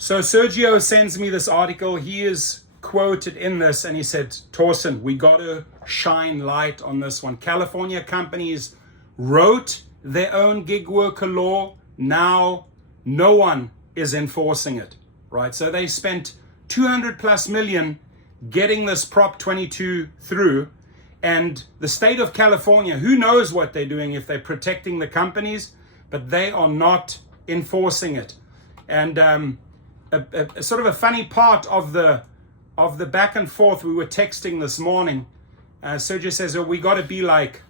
So Sergio sends me this article. He is quoted in this and he said, Torsten, we got to shine light on this one. California companies wrote their own gig worker law. Now no one is enforcing it, right? So they spent 200 plus million getting this Prop 22 through. And the state of California, who knows what they're doing, if they're protecting the companies, but they are not enforcing it. And a sort of a funny part of the back and forth, we were texting this morning. Sergio says, oh, we got to be like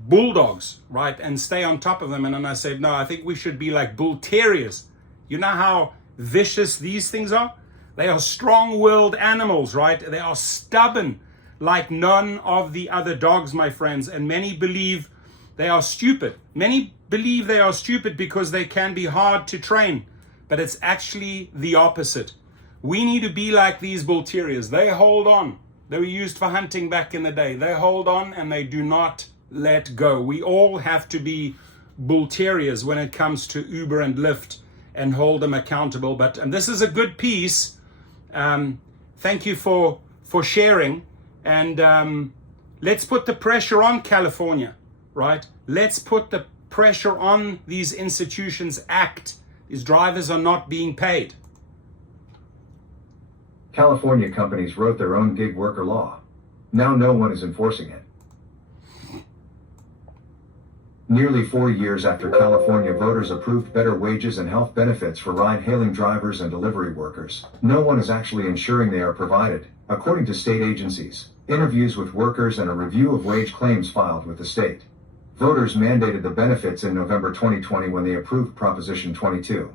bulldogs, right? And stay on top of them. And then I said, no, I think we should be like bull terriers. You know how vicious these things are? They are strong-willed animals, right? They are stubborn like none of the other dogs, my friends. And many believe they are stupid. Many believe they are stupid because they can be hard to train. But it's actually the opposite. We need to be like these bull terriers. They hold on. They were used for hunting back in the day. They hold on and they do not let go. We all have to be bull terriers when it comes to Uber and Lyft and hold them accountable. But and this is a good piece. Thank you for sharing. And let's put the pressure on California, right? Let's put the pressure on these institutions. Act. These drivers are not being paid. California companies wrote their own gig worker law. Now no one is enforcing it. Nearly 4 years after California voters approved better wages and health benefits for ride-hailing drivers and delivery workers, no one is actually ensuring they are provided, according to state agencies, interviews with workers and a review of wage claims filed with the state. Voters mandated the benefits in November 2020 when they approved Proposition 22.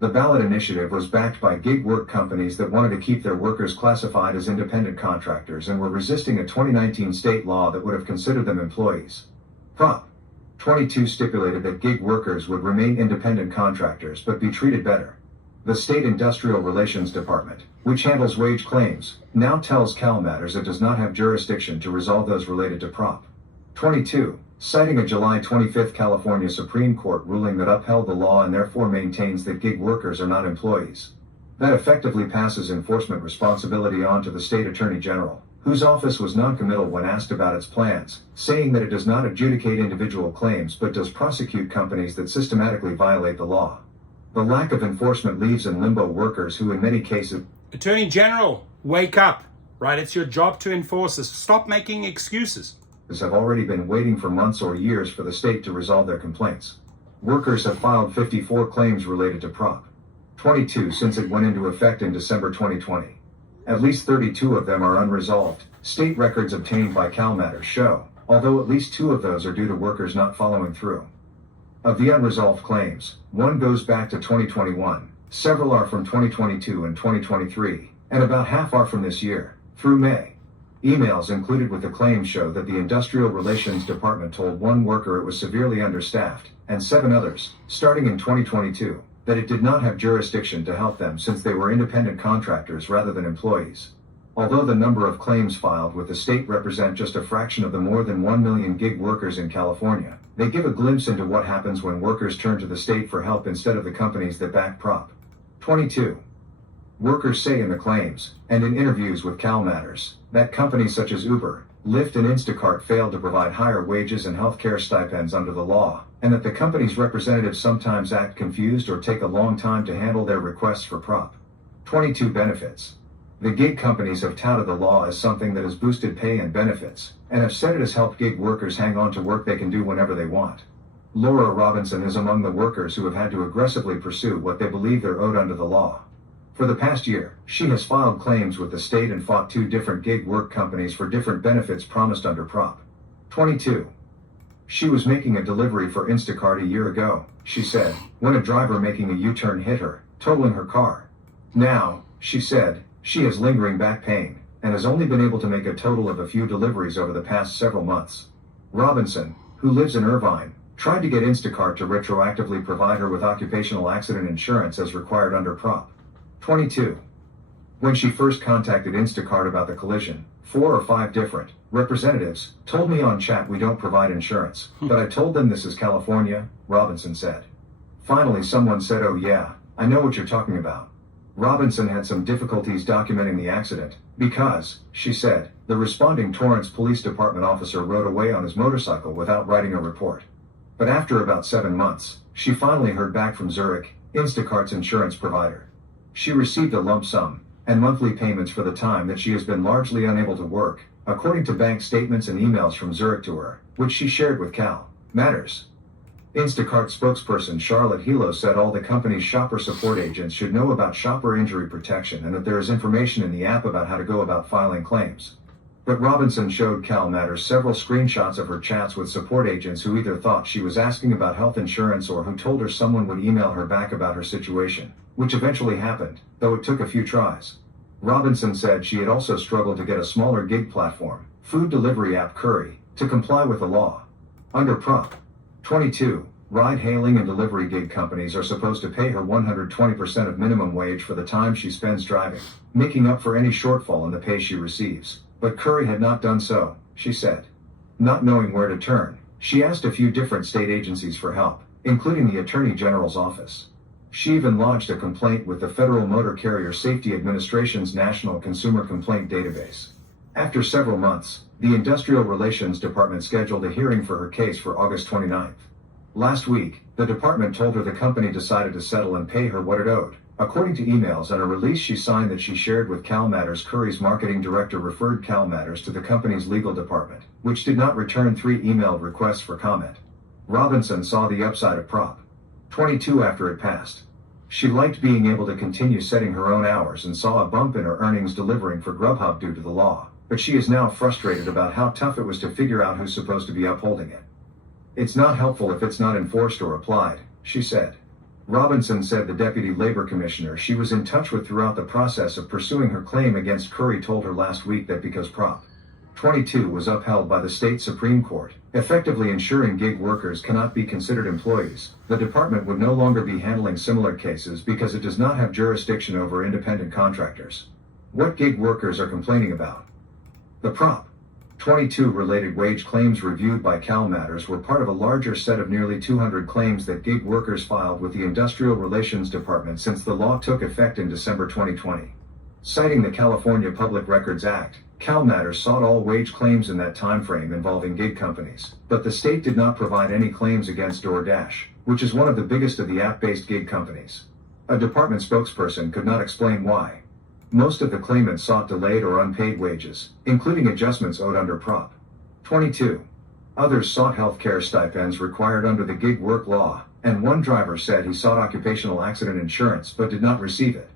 The ballot initiative was backed by gig work companies that wanted to keep their workers classified as independent contractors and were resisting a 2019 state law that would have considered them employees. Prop 22 stipulated that gig workers would remain independent contractors but be treated better. The State Industrial Relations Department, which handles wage claims, now tells CalMatters it does not have jurisdiction to resolve those related to Prop 22. Citing a July 25 California Supreme Court ruling that upheld the law and therefore maintains that gig workers are not employees. That effectively passes enforcement responsibility on to the state attorney general, whose office was non-committal when asked about its plans, saying that it does not adjudicate individual claims but does prosecute companies that systematically violate the law. The lack of enforcement leaves in limbo workers who in many cases... Attorney General, wake up, right? It's your job to enforce this. Stop making excuses. Have already been waiting for months or years for the state to resolve their complaints. Workers have filed 54 claims related to Prop 22 since it went into effect in December 2020. At least 32 of them are unresolved, state records obtained by CalMatters show, although at least 2 of those are due to workers not following through. Of the unresolved claims, 1 goes back to 2021, several are from 2022 and 2023, and about half are from this year, through May. Emails included with the claims show that the Industrial Relations Department told 1 worker it was severely understaffed, and 7 others, starting in 2022, that it did not have jurisdiction to help them since they were independent contractors rather than employees. Although the number of claims filed with the state represent just a fraction of the more than 1 million gig workers in California, they give a glimpse into what happens when workers turn to the state for help instead of the companies that back Prop 22. Workers say in the claims, and in interviews with CalMatters, that companies such as Uber, Lyft and Instacart failed to provide higher wages and healthcare stipends under the law, and that the company's representatives sometimes act confused or take a long time to handle their requests for Prop 22 benefits. The gig companies have touted the law as something that has boosted pay and benefits, and have said it has helped gig workers hang on to work they can do whenever they want. Laura Robinson is among the workers who have had to aggressively pursue what they believe they're owed under the law. For the past year, she has filed claims with the state and fought 2 different gig work companies for different benefits promised under Prop 22. She was making a delivery for Instacart a year ago, she said, when a driver making a U-turn hit her, totaling her car. Now, she said, she has lingering back pain, and has only been able to make a total of a few deliveries over the past several months. Robinson, who lives in Irvine, tried to get Instacart to retroactively provide her with occupational accident insurance as required under Prop 22. When she first contacted Instacart about the collision, 4 or 5 different representatives told me on chat we don't provide insurance, but I told them this is California, Robinson said. Finally someone said, oh yeah, I know what you're talking about. Robinson had some difficulties documenting the accident because, she said, the responding Torrance Police Department officer rode away on his motorcycle without writing a report. But after about 7 months, she finally heard back from Zurich, Instacart's insurance provider. She received a lump sum and monthly payments for the time that she has been largely unable to work, according to bank statements and emails from Zurich to her, which she shared with Cal Matters. Instacart spokesperson Charlotte Hilo said all the company's shopper support agents should know about shopper injury protection and that there is information in the app about how to go about filing claims. But Robinson showed Cal Matters several screenshots of her chats with support agents who either thought she was asking about health insurance or who told her someone would email her back about her situation, which eventually happened, though it took a few tries. Robinson said she had also struggled to get a smaller gig platform, food delivery app Curry, to comply with the law. Under Prop. 22, ride-hailing and delivery gig companies are supposed to pay her 120% of minimum wage for the time she spends driving, making up for any shortfall in the pay she receives. But Curry had not done so, she said. Not knowing where to turn, she asked a few different state agencies for help, including the Attorney General's office. She even lodged a complaint with the Federal Motor Carrier Safety Administration's National Consumer Complaint Database. After several months, the Industrial Relations Department scheduled a hearing for her case for August 29. Last week, the department told her the company decided to settle and pay her what it owed. According to emails and a release she signed that she shared with Cal Matters, Curry's marketing director referred Cal Matters to the company's legal department, which did not return 3 emailed requests for comment. Robinson saw the upside of Prop. 22 after it passed. She liked being able to continue setting her own hours and saw a bump in her earnings delivering for Grubhub due to the law, but she is now frustrated about how tough it was to figure out who's supposed to be upholding it. It's not helpful if it's not enforced or applied, she said. Robinson said the deputy labor commissioner she was in touch with throughout the process of pursuing her claim against Curry told her last week that because Prop. 22 was upheld by the state Supreme Court, effectively ensuring gig workers cannot be considered employees, the department would no longer be handling similar cases because it does not have jurisdiction over independent contractors. What gig workers are complaining about? The Prop. 22 related wage claims reviewed by Cal Matters were part of a larger set of nearly 200 claims that gig workers filed with the Industrial Relations Department since the law took effect in December 2020. Citing the California Public Records Act, Cal Matters sought all wage claims in that time frame involving gig companies, but the state did not provide any claims against Doordash, which is one of the biggest of the app-based gig companies. A department spokesperson could not explain why. Most of the claimants sought delayed or unpaid wages, including adjustments owed under Prop. 22. Others sought health care stipends required under the gig work law, and one driver said he sought occupational accident insurance but did not receive it.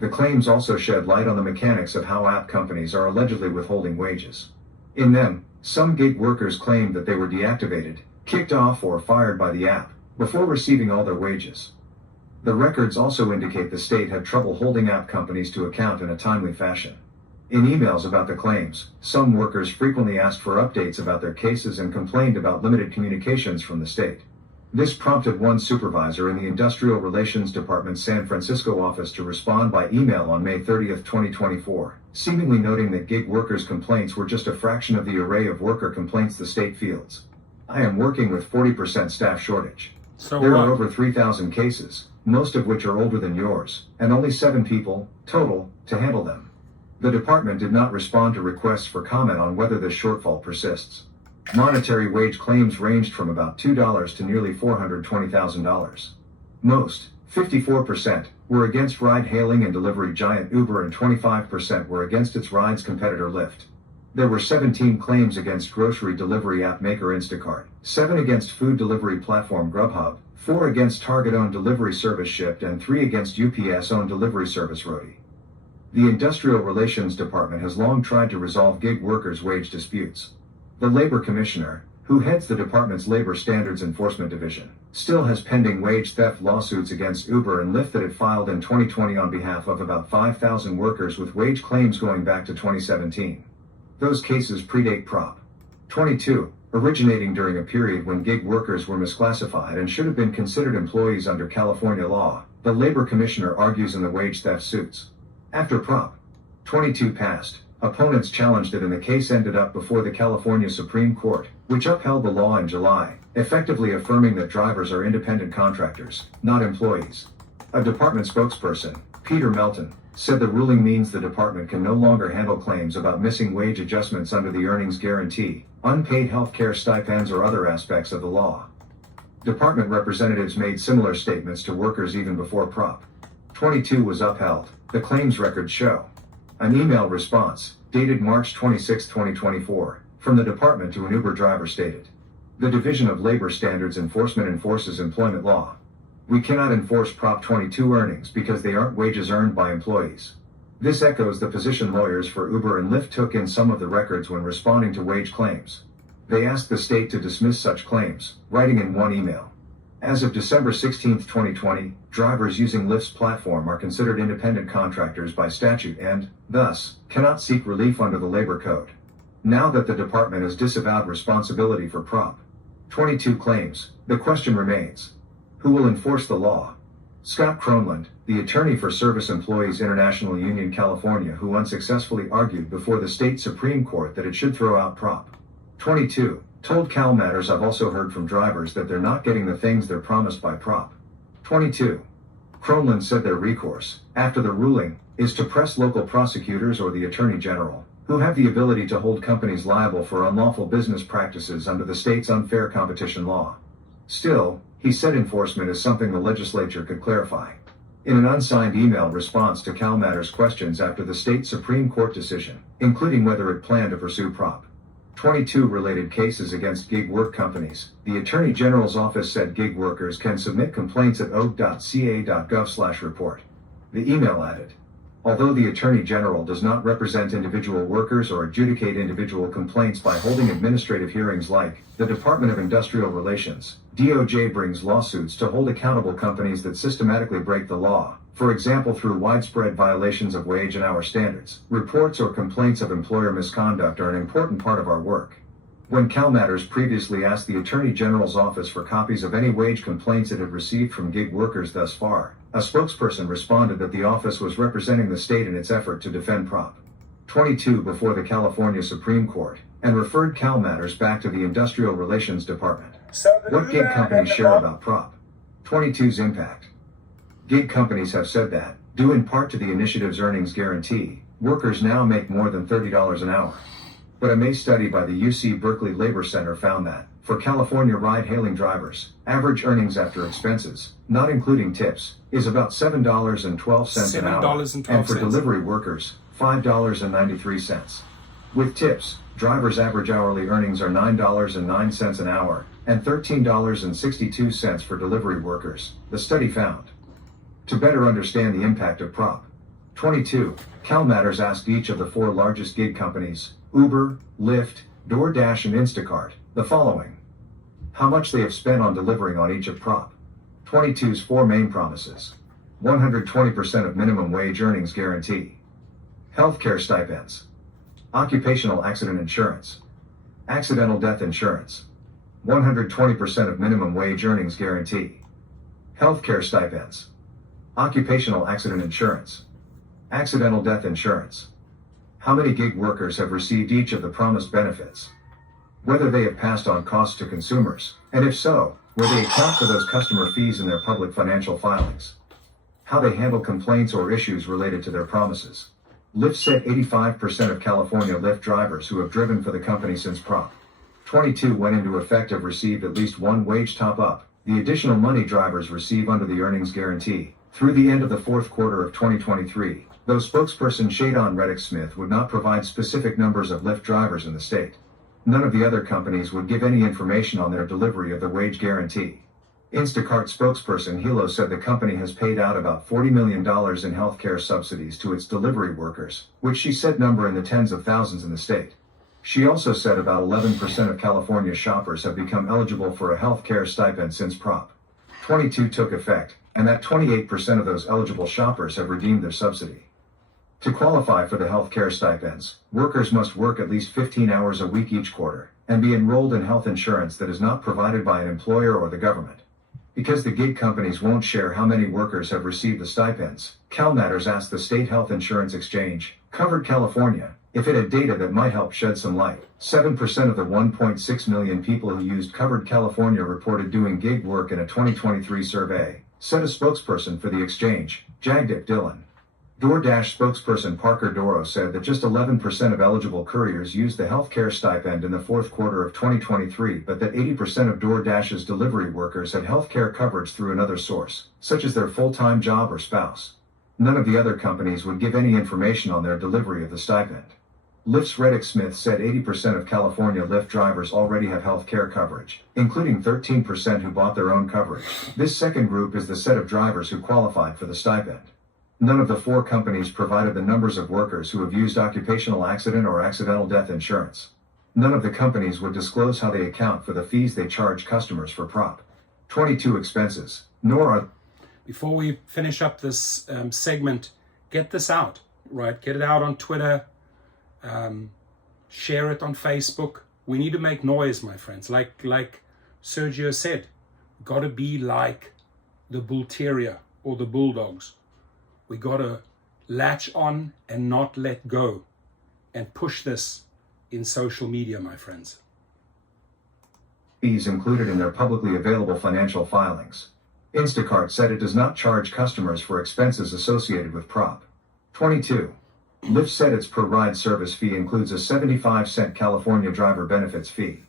The claims also shed light on the mechanics of how app companies are allegedly withholding wages. In them, some gig workers claimed that they were deactivated, kicked off or fired by the app, before receiving all their wages. The records also indicate the state had trouble holding app companies to account in a timely fashion. In emails about the claims, some workers frequently asked for updates about their cases and complained about limited communications from the state. This prompted one supervisor in the Industrial Relations Department's San Francisco office to respond by email on May 30, 2024, seemingly noting that gig workers' complaints were just a fraction of the array of worker complaints the state fields. I am working with 40% staff shortage. There are over 3,000 cases, most of which are older than yours, and only 7 people, total, to handle them. The department did not respond to requests for comment on whether this shortfall persists. Monetary wage claims ranged from about $2 to nearly $420,000. Most, 54%, were against ride-hailing and delivery giant Uber and 25% were against its rides competitor Lyft. There were 17 claims against grocery delivery app maker Instacart, 7 against food delivery platform Grubhub, 4 against Target-owned delivery service Shipt, and 3 against UPS-owned delivery service Roadie. The Industrial Relations Department has long tried to resolve gig workers' wage disputes. The Labor Commissioner, who heads the department's Labor Standards Enforcement Division, still has pending wage theft lawsuits against Uber and Lyft that it filed in 2020 on behalf of about 5,000 workers with wage claims going back to 2017. Those cases predate Prop. 22, originating during a period when gig workers were misclassified and should have been considered employees under California law, the Labor Commissioner argues in the wage theft suits. After Prop. 22 passed, opponents challenged it and the case ended up before the California Supreme Court, which upheld the law in July, effectively affirming that drivers are independent contractors, not employees. A department spokesperson, Peter Melton, said the ruling means the department can no longer handle claims about missing wage adjustments under the earnings guarantee, unpaid health care stipends, or other aspects of the law. Department representatives made similar statements to workers even before Prop. 22 was upheld, the claims records show. An email response, dated March 26, 2024, from the department to an Uber driver stated, "The Division of Labor Standards Enforcement enforces employment law. We cannot enforce Prop 22 earnings because they aren't wages earned by employees." This echoes the position lawyers for Uber and Lyft took in some of the records when responding to wage claims. They asked the state to dismiss such claims, writing in one email, "As of December 16, 2020, drivers using Lyft's platform are considered independent contractors by statute and, thus, cannot seek relief under the Labor Code." Now that the department has disavowed responsibility for Prop. 22 claims, the question remains, who will enforce the law? Scott Cronland, the attorney for Service Employees International Union California, who unsuccessfully argued before the state Supreme Court that it should throw out Prop. 22, told Cal Matters, "I've also heard from drivers that they're not getting the things they're promised by Prop. 22. Cronland said their recourse, after the ruling, is to press local prosecutors or the Attorney General, who have the ability to hold companies liable for unlawful business practices under the state's unfair competition law. Still, he said enforcement is something the legislature could clarify. In an unsigned email response to Cal Matters questions after the state Supreme Court decision, including whether it planned to pursue Prop. 22 related cases against gig work companies, the Attorney General's office said gig workers can submit complaints at oag.ca.gov/report. The email added, although the Attorney General does not represent individual workers or adjudicate individual complaints by holding administrative hearings like the Department of Industrial Relations, DOJ brings lawsuits to hold accountable companies that systematically break the law, for example through widespread violations of wage and hour standards. Reports or complaints of employer misconduct are an important part of our work. When Cal Matters previously asked the Attorney General's office for copies of any wage complaints it had received from gig workers thus far, a spokesperson responded that the office was representing the state in its effort to defend Prop. 22 before the California Supreme Court, and referred Cal Matters back to the Industrial Relations Department. What gig companies share about Prop. 22's impact? Gig companies have said that, due in part to the initiative's earnings guarantee, workers now make more than $30 an hour. But a May study by the UC Berkeley Labor Center found that, for California ride-hailing drivers, average earnings after expenses, not including tips, is about $7.12 an hour, and for delivery workers, $5.93. With tips, drivers' average hourly earnings are $9.09 an hour, and $13.62 for delivery workers, the study found. To better understand the impact of Prop. 22, Cal Matters asked each of the four largest gig companies, Uber, Lyft, Doordash and Instacart, the following. How much they have spent on delivering on each of Prop. 22's four main promises. 120% of minimum wage earnings guarantee. Healthcare stipends. Occupational accident insurance. Accidental death insurance. 120% of minimum wage earnings guarantee. Healthcare stipends. Occupational accident insurance. Accidental death insurance. How many gig workers have received each of the promised benefits? Whether they have passed on costs to consumers, and if so, where they account for those customer fees in their public financial filings. How they handle complaints or issues related to their promises. Lyft said 85% of California Lyft drivers who have driven for the company since Prop. 22 went into effect have received at least one wage top-up, the additional money drivers receive under the earnings guarantee, through the end of the fourth quarter of 2023. Though spokesperson Shadon Reddick-Smith would not provide specific numbers of Lyft drivers in the state. None of the other companies would give any information on their delivery of the wage guarantee. Instacart spokesperson Hilo said the company has paid out about $40 million in healthcare subsidies to its delivery workers, which she said number in the tens of thousands in the state. She also said about 11% of California shoppers have become eligible for a healthcare stipend since Prop. 22 took effect, and that 28% of those eligible shoppers have redeemed their subsidy. To qualify for the healthcare stipends, workers must work at least 15 hours a week each quarter, and be enrolled in health insurance that is not provided by an employer or the government. Because the gig companies won't share how many workers have received the stipends, Cal Matters asked the state health insurance exchange, Covered California, if it had data that might help shed some light. 7% of the 1.6 million people who used Covered California reported doing gig work in a 2023 survey, said a spokesperson for the exchange, Jagdeep Dhillon. DoorDash spokesperson Parker Doro said that just 11% of eligible couriers used the healthcare stipend in the fourth quarter of 2023, but that 80% of DoorDash's delivery workers had healthcare coverage through another source, such as their full-time job or spouse. None of the other companies would give any information on their delivery of the stipend. Lyft's Reddick Smith said 80% of California Lyft drivers already have health care coverage, including 13% who bought their own coverage. This second group is the set of drivers who qualified for the stipend. None of the four companies provided the numbers of workers who have used occupational accident or accidental death insurance. None of the companies would disclose how they account for the fees they charge customers for Prop 22 expenses, nor are... Before we finish up this segment, get this out, right? Get it out on Twitter. Share it on Facebook. We need to make noise, my friends. Like Sergio said, got to be like the bull terrier or the bulldogs. We got to latch on and not let go and push this in social media, my friends. Fees included in their publicly available financial filings. Instacart said it does not charge customers for expenses associated with Prop 22. Lyft said its per-ride service fee includes a 75-cent California driver benefits fee.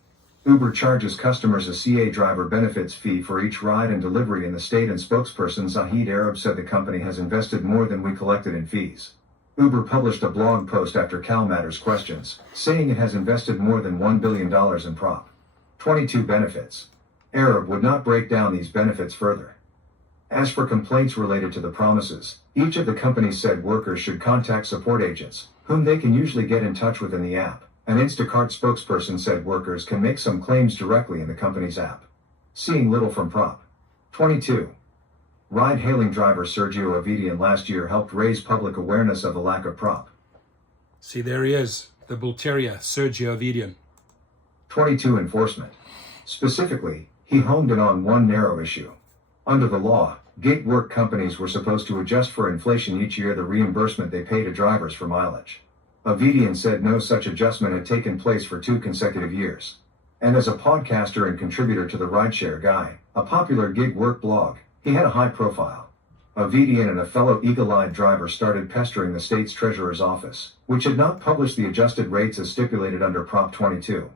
Uber charges customers a CA driver benefits fee for each ride and delivery in the state, and spokesperson Zahid Arab said the company has invested more than we collected in fees. Uber published a blog post after CalMatters questions, saying it has invested more than $1 billion in Prop 22 benefits. Arab would not break down these benefits further. As for complaints related to the promises, each of the companies said workers should contact support agents, whom they can usually get in touch with in the app. An Instacart spokesperson said workers can make some claims directly in the company's app. Seeing little from Prop 22. Ride-hailing driver Sergio Avidian last year helped raise public awareness of the lack of Prop. See, there he is, the bull terrier, Sergio Avidian. 22 enforcement. Specifically, he honed in on one narrow issue. Under the law, gig work companies were supposed to adjust for inflation each year the reimbursement they pay to drivers for mileage. Avidian said no such adjustment had taken place for 2 consecutive years. And as a podcaster and contributor to the Rideshare Guy, a popular gig work blog, he had a high profile. Avidian and a fellow eagle-eyed driver started pestering the state's treasurer's office, which had not published the adjusted rates as stipulated under Prop 22.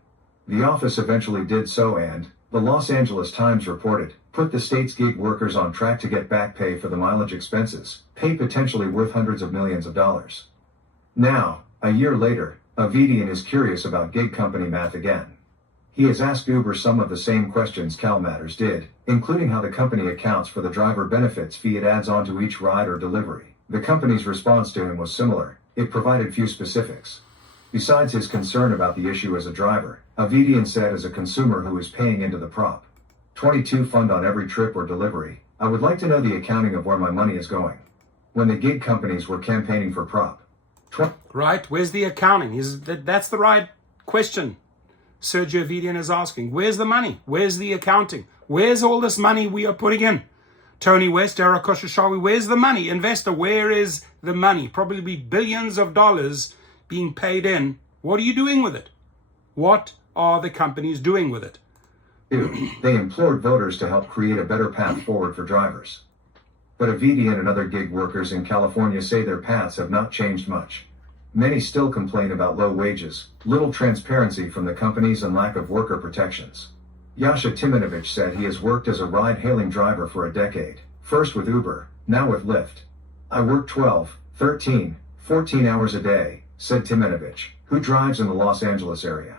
The office eventually did so and, the Los Angeles Times reported, put the state's gig workers on track to get back pay for the mileage expenses, pay potentially worth hundreds of millions of dollars. Now, a year later, Avidian is curious about gig company math again. He has asked Uber some of the same questions CalMatters did, including how the company accounts for the driver benefits fee it adds onto each ride or delivery. The company's response to him was similar. It provided few specifics. Besides his concern about the issue as a driver, Avidian said as a consumer who is paying into the Prop 22 fund on every trip or delivery, I would like to know the accounting of where my money is going. When the gig companies were campaigning for Prop 20... Right, where's the accounting? That's the right question Sergio Avidian is asking. Where's the money? Where's the accounting? Where's all this money we are putting in? Tony West, Eric Koshashawi, where's the money? Investor, where is the money? Probably billions of dollars being paid in. What are you doing with it? What are the companies doing with it? They implored voters to help create a better path forward for drivers. But Avidian and other gig workers in California say their paths have not changed much. Many still complain about low wages, little transparency from the companies, and lack of worker protections. Yasha Timonovich said he has worked as a ride-hailing driver for a decade, first with Uber, now with Lyft. I work 12, 13, 14 hours a day, said Timonovich, who drives in the Los Angeles area.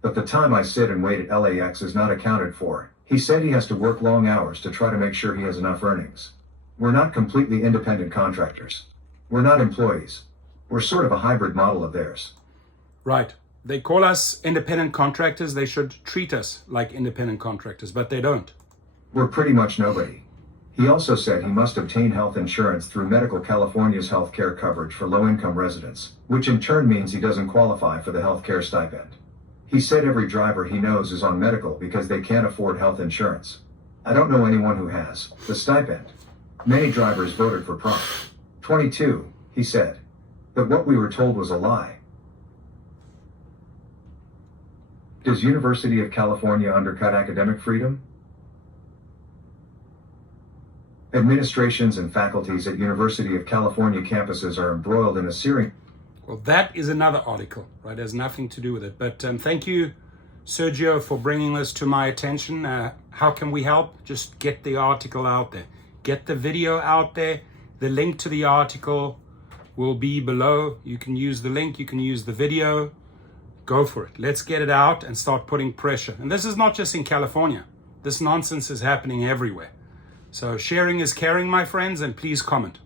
But the time I sit and wait at LAX is not accounted for. He said he has to work long hours to try to make sure he has enough earnings. We're not completely independent contractors. We're not employees. We're sort of a hybrid model of theirs. Right. They call us independent contractors. They should treat us like independent contractors, but they don't. We're pretty much nobody. He also said he must obtain health insurance through Medical California's health care coverage for low-income residents, which in turn means he doesn't qualify for the health care stipend. He said every driver he knows is on medical because they can't afford health insurance. I don't know anyone who has the stipend. Many drivers voted for Prop 22, he said. But what we were told was a lie. Does University of California undercut academic freedom? Administrations and faculties at University of California campuses are embroiled in a searing. Well, that is another article, right? It has nothing to do with it. But thank you, Sergio, for bringing this to my attention. How can we help? Just get the article out there. Get the video out there. The link to the article will be below. You can use the link. You can use the video. Go for it. Let's get it out and start putting pressure. And this is not just in California. This nonsense is happening everywhere. So sharing is caring, my friends, and please comment.